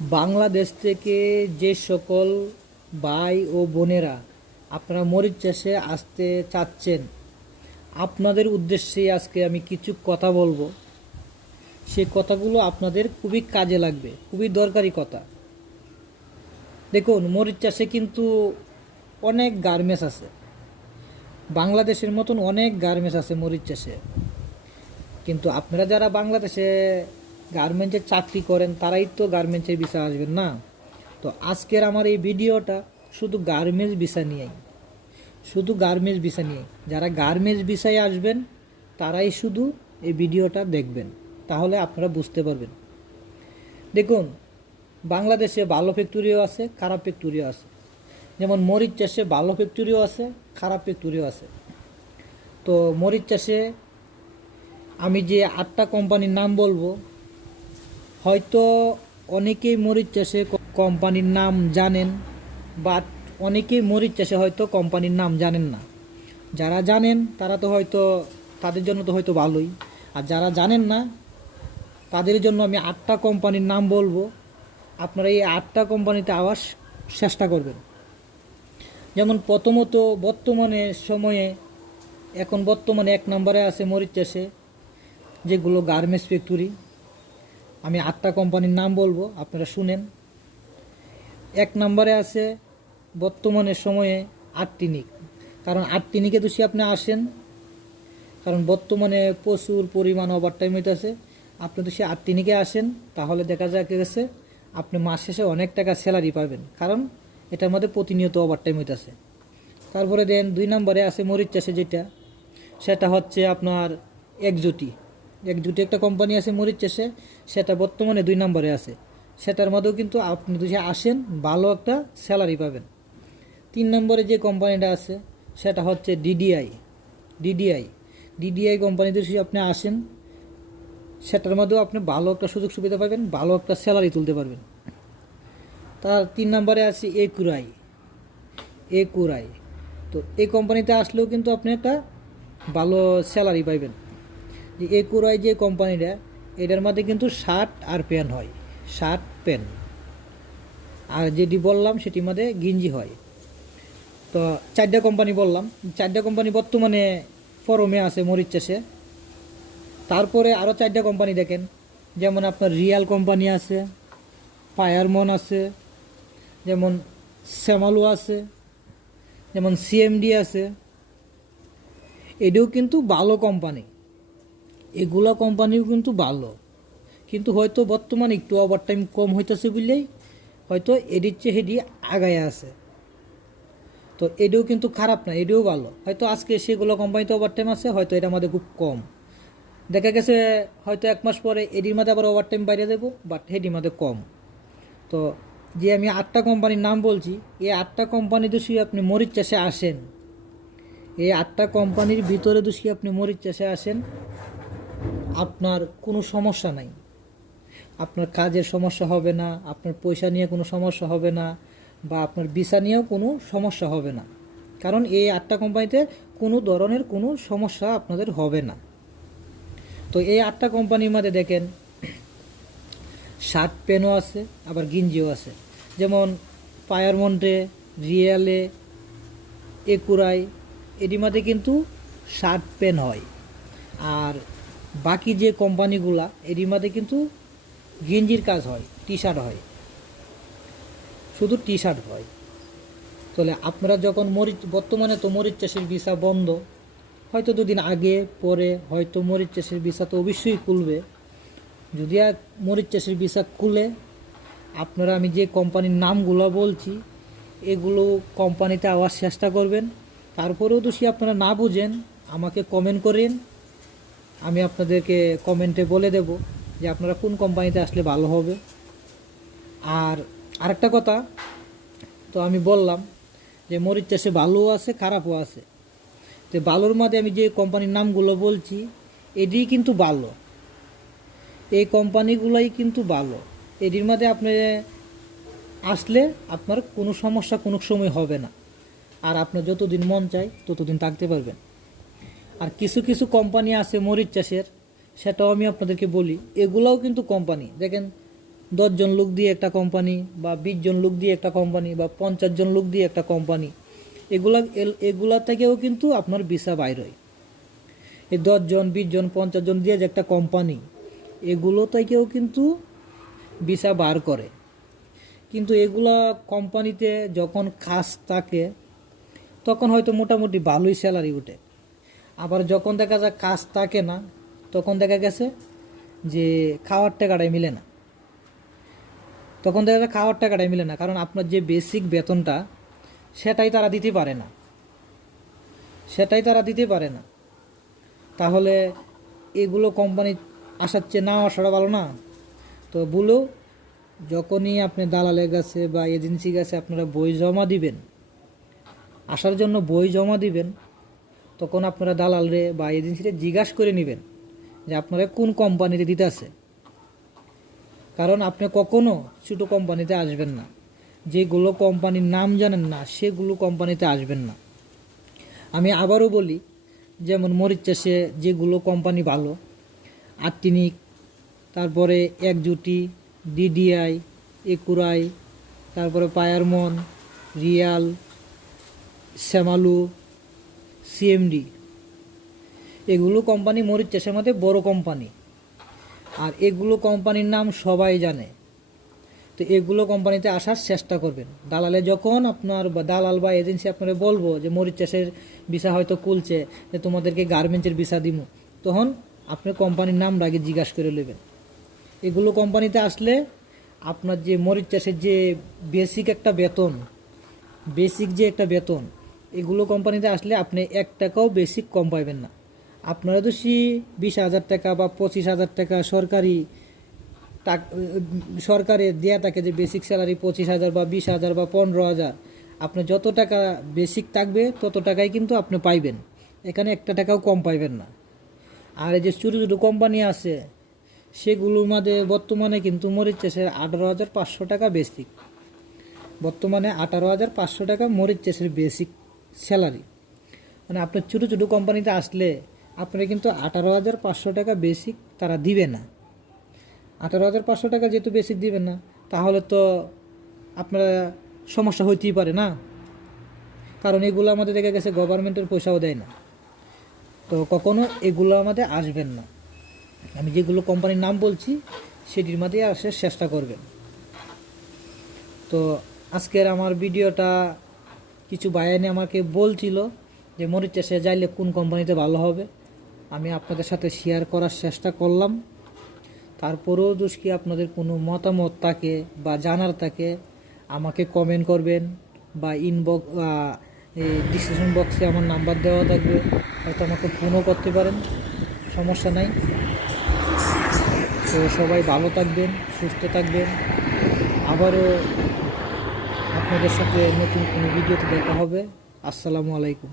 বাংলাদেশ থেকে যে সকল ভাই ও বোনেরা আপনারা মরিচ চাষে আসতে চাচ্ছেন, আপনাদের উদ্দেশ্যে আজকে আমি কিছু কথা বলব। সে কথাগুলো আপনাদের খুবই কাজে লাগবে, খুবই দরকারি কথা। দেখুন, মরিচ চাষে কিন্তু অনেক গার্মেন্টস আছে। বাংলাদেশের মতন অনেক গার্মেন্টস আছে মরিচ চাষে। কিন্তু আপনারা যারা বাংলাদেশে গার্মেন্টসে চাকরি করেন, তারাই তো গার্মেন্টসের বিষয় আসবেন না। তো আজকের আমার এই ভিডিওটা শুধু গার্মেন্টস বিষয় নিয়েই। শুধু গার্মেন্টস বিষয় নিয়ে যারা গার্মেন্টস বিষয়ে আসবেন, তারাই শুধু এই ভিডিওটা দেখবেন। তাহলে আপনারা বুঝতে পারবেন। দেখুন, বাংলাদেশে ভালো ফ্যাক্টরিও আছে, খারাপ ফ্যাক্টরিও আছে। যেমন মরিচ চাষে ভালো ফ্যাক্টরিও আছে, খারাপ ফ্যাক্টরিও আছে। তো মরিচ চাষে আমি যে আটটা কোম্পানির নাম বলব হয়তো অনেকেই মরিচ চাষে কোম্পানির নাম জানেন বাট অনেকেই মরিচ চাষে হয়তো কোম্পানির নাম জানেন না। যারা জানেন, তারা তো হয়তো, তাদের জন্য তো হয়তো ভালোই। আর যারা জানেন না, তাদের জন্য আমি আটটা কোম্পানির নাম বলব। আপনারা এই আটটা কোম্পানিতে আওয়াজ চেষ্টা করবেন। যেমন প্রথমত, বর্তমানে সময়ে, এখন বর্তমানে এক নম্বরে আছে মরিচ চাষে, যেগুলো গার্মেন্টস ফ্যাক্টরি আমি আটটা কোম্পানির নাম বলব, আপনারা শুনেন। এক নম্বরে আছে বর্তমানে সময়ে আটটিনিক। কারণ আটটিনিকে দোষী আপনি আসেন, কারণ বর্তমানে প্রচুর পরিমাণ ওভার টাইম হইতেছে। আপনি তো সে আটটিনিকে আসেন, তাহলে দেখা যায় গেছে, আপনি মাস শেষে অনেক টাকা স্যালারি পাবেন। কারণ এটার মধ্যে প্রতিনিয়ত ওভার টাইম হইতেছে। তারপরে দেন দুই নম্বরে আছে মরিচ চাষে যেটা, সেটা হচ্ছে আপনার একজুটি। একজুটি একটা কোম্পানি আছে মরিচ চাষে সেটা বর্তমানে দুই নম্বরে আছে। সেটার মধ্যেও কিন্তু আপনি যদি আসেন, ভালো একটা স্যালারি পাবেন। তিন নম্বরে যে কোম্পানিটা আছে, সেটা হচ্ছে ডিডিআই ডিডিআই ডিডিআই কোম্পানিতে যদি আপনি আসেন, সেটার মধ্যেও আপনি ভালো একটা সুযোগ সুবিধা পাবেন, ভালো একটা স্যালারি তুলতে পারবেন। তার তিন নম্বরে আছে একুরাই একুরাই তো এই কোম্পানিতে আসলেও কিন্তু আপনি একটা ভালো স্যালারি পাইবেন। যে একুরাই যে কোম্পানিটা, এটার মধ্যে কিন্তু শার্ট আর প্যান্ট হয় শার্ট প্যান্ট আর যেটি বললাম, সেটির মধ্যে গিঞ্জি হয়। তো চারটা কোম্পানি বললাম, চারটা কোম্পানি বর্তমানে ফরমে আছে মরিচ চাষে। তারপরে আরও চারটা কোম্পানি দেখেন, যেমন আপনার রিয়াল কোম্পানি আছে, ফায়ারমন আছে, যেমন শ্যামালু আছে, যেমন সিএমডি আছে। এটাও কিন্তু ভালো কোম্পানি। এগুলো কোম্পানিও কিন্তু ভালো। কিন্তু হয়তো বর্তমানে একটু ওভার টাইম কম হইতেছে বললেই হয়তো এডির চেয়ে হেডি আগায় আছে। তো এটাও কিন্তু খারাপ না, এটাও ভালো। হয়তো আজকে সেগুলো কোম্পানিতে ওভার টাইম আছে, হয়তো এটা আমাদের খুব কম। দেখা গেছে হয়তো এক মাস পরে এডির মধ্যে আবার ওভার টাইম বাইরে দেবো বাট হেডির মধ্যে কম। তো যে আমি আটটা কোম্পানির নাম বলছি, এই আটটা কোম্পানি দোষী আপনি মরিচ চাষে আসেন। এই আটটা কোম্পানির ভিতরে দোষী আপনি মরিচ চাষে আসেন। আপনার কোনো সমস্যা নাই। আপনার কাজের সমস্যা হবে না, আপনার পয়সা নিয়ে কোনো সমস্যা হবে না, বা আপনার ভিসা নিয়েও কোনো সমস্যা হবে না। কারণ এই আটটা কোম্পানিতে কোনো ধরনের কোনো সমস্যা আপনাদের হবে না। তো এই আটটা কোম্পানির মধ্যে দেখেন, শার্ট পেনও আছে, আবার গিঞ্জিও আছে। যেমন ফায়ারমন্টে রিয়েলে, একুরাই, এটির মধ্যে কিন্তু শার্ট পেন হয়। আর বাকি যে কোম্পানিগুলা এটির মধ্যে কিন্তু গেঞ্জির কাজ হয় টি শার্ট হয়। শুধু টি শার্ট হয়। তাহলে আপনারা যখন মরিচ, বর্তমানে তো মরিচ চাষের ভিসা বন্ধ, হয়তো দুদিন আগে, পরে হয়তো মরিচ চাষের ভিসা তো অবশ্যই খুলবে। যদি আর মরিচ চাষের ভিসা খুলে, আপনারা আমি যে কোম্পানির নামগুলো বলছি, এগুলো কোম্পানিতে আওয়ার চেষ্টা করবেন। তারপরেও দোষী আপনারা না বুঝেন, আমাকে কমেন্ট করেন। আমি আপনাদেরকে কমেন্টে বলে দেব যে আপনারা কোন কোম্পানিতে আসলে ভালো হবে। আর আরেকটা কথা, তো আমি বললাম যে মরিচ চাষে ভালোও আছে, খারাপও আছে। তো ভালোর মধ্যে আমি যে কোম্পানির নামগুলো বলছি, এটিই কিন্তু ভালো। এই কোম্পানিগুলোই কিন্তু ভালো। এটির মধ্যে আপনি আসলে আপনার কোনো সমস্যা কোনো সময় হবে না। আর আপনার যতদিন মন চায় ততদিন থাকতে পারবেন। আর কিছু কিছু কোম্পানি আছে মরিচ চাষের, সেটাও আমি আপনাদেরকে বলি। এগুলাও কিন্তু কোম্পানি দেখেন, দশজন লোক দিয়ে একটা কোম্পানি বা বিশ জন লোক দিয়ে একটা কোম্পানি বা পঞ্চাশ জন লোক দিয়ে একটা কোম্পানি এগুলা এগুলা থেকেও কিন্তু আপনার ভিসা বাইর হয়। এই দশজন বিশ জন পঞ্চাশ জন দিয়ে যে একটা কোম্পানি এগুলো থেকেও কিন্তু ভিসা বার করে। কিন্তু এগুলা কোম্পানিতে যখন কাজ থাকে, তখন হয়তো মোটামুটি ভালোই স্যালারি ওঠে আবার যখন দেখা যায় কাজ থাকে না, তখন দেখা গেছে যে খাওয়ার টাকাটাই মিলে না। তখন দেখা যায় খাওয়ার টাকাটাই মিলে না, কারণ আপনার যে বেসিক বেতনটা, সেটাই তারা দিতে পারে না। সেটাই তারা দিতে পারে না। তাহলে এগুলো কোম্পানি আসার চেয়ে না আসাটা ভালো না। তো বলেও যখনই আপনি দালালের কাছে বা এজেন্সির কাছে আপনারা বই জমা দিবেন। আসার জন্য বই জমা দিবেন। তখন আপনারা দালালরে বা এজেন্সিরে জিজ্ঞাসা করে নেবেন যে আপনারা কোন কোম্পানিতে দিতে আছে। কারণ আপনি কখনো ছোটো কোম্পানিতে আসবেন না। যেগুলো কোম্পানির নাম জানেন না, সেগুলো কোম্পানিতে আসবেন না। আমি আবারও বলি, যেমন মরিচ চাষে যেগুলো কোম্পানি ভালো আর্টিনিক তারপরে একজুটি, ডিডিআই, একুরাই, তারপরে পায়ারমন, রিয়াল, শ্যামালু সিএমডি এগুলো কোম্পানি মরিচ চাষের মধ্যে বড় কোম্পানি আর এগুলো কোম্পানির নাম সবাই জানে। তো এগুলো কোম্পানিতে আসার চেষ্টা করবেন। দালালে যখন আপনার দালাল বা এজেন্সি আপনারা বলব যে মরিচ চাষের ভিসা হয়তো কুলছে যে তোমাদেরকে গার্মেন্টসের ভিসা দিব তখন আপনি কোম্পানির নাম আগে জিজ্ঞাসা করে নেবেন। এগুলো কোম্পানিতে আসলে আপনার যে মরিচ চাষের যে বেসিক একটা বেতন বেসিক যে একটা বেতন এগুলো কোম্পানিতে আসলে আপনি এক টাকাও বেসিক কম পাইবেন না। আপনারা তো সি বিশ হাজার টাকা বা পঁচিশ হাজার টাকা সরকারি টাক- সরকারে দেয়া থাকে যে বেসিক স্যালারি পঁচিশ হাজার বা বিশ হাজার বা পনেরো হাজার, আপনি যত টাকা বেসিক থাকবে তত টাকাই কিন্তু আপনি পাইবেন। এখানে একটা টাকাও কম পাইবেন না। আর এই যে ছোটো ছোটো কোম্পানি আছে সেগুলোর মধ্যে বর্তমানে কিন্তু মরিচ চাষের আঠারো হাজার পাঁচশো টাকা বেসিক বর্তমানে আঠারো হাজার পাঁচশো টাকা মরিচ চাষের বেসিক স্যালারি। মানে আপনার ছোটো ছোটো কোম্পানিতে আসলে আপনারা কিন্তু আঠারো হাজার পাঁচশো টাকা বেসিক তারা দিবে না। আঠারো হাজার পাঁচশো টাকা যেহেতু বেসিক দিবেন না, তাহলে তো আপনারা সমস্যা হইতেই পারে না। কারণ এগুলো আমাদের দেখা গেছে গভর্নমেন্টের পয়সাও দেয় না। তো কখনো এগুলো আমাদের আসবেন না। আমি যেগুলো কোম্পানির নাম বলছি, সেটির মধ্যেই আসার চেষ্টা করবেন। তো আজকের আমার ভিডিওটা কিছু বায়ানি আমাকে বলছিল যে, মরিচ চাষে যাইলে কোন কোম্পানিতে ভালো হবে? আমি আপনাদের সাথে শেয়ার করার চেষ্টা করলাম। তারপরেও দোষ কি আপনাদের কোনো মতামত থাকে বা জানার থাকে, আমাকে কমেন্ট করবেন বা ইনবক্স ডিসক্রিপশন বক্সে আমার নাম্বার দেওয়া থাকবে। হয়তো আমাকে ফোনও করতে পারেন, সমস্যা নাই। তো সবাই ভালো থাকবেন, সুস্থ থাকবেন। আবারও আপনাদের সাথে নতুন কোনো ভিডিওতে দেখা হবে। আসসালামু আলাইকুম।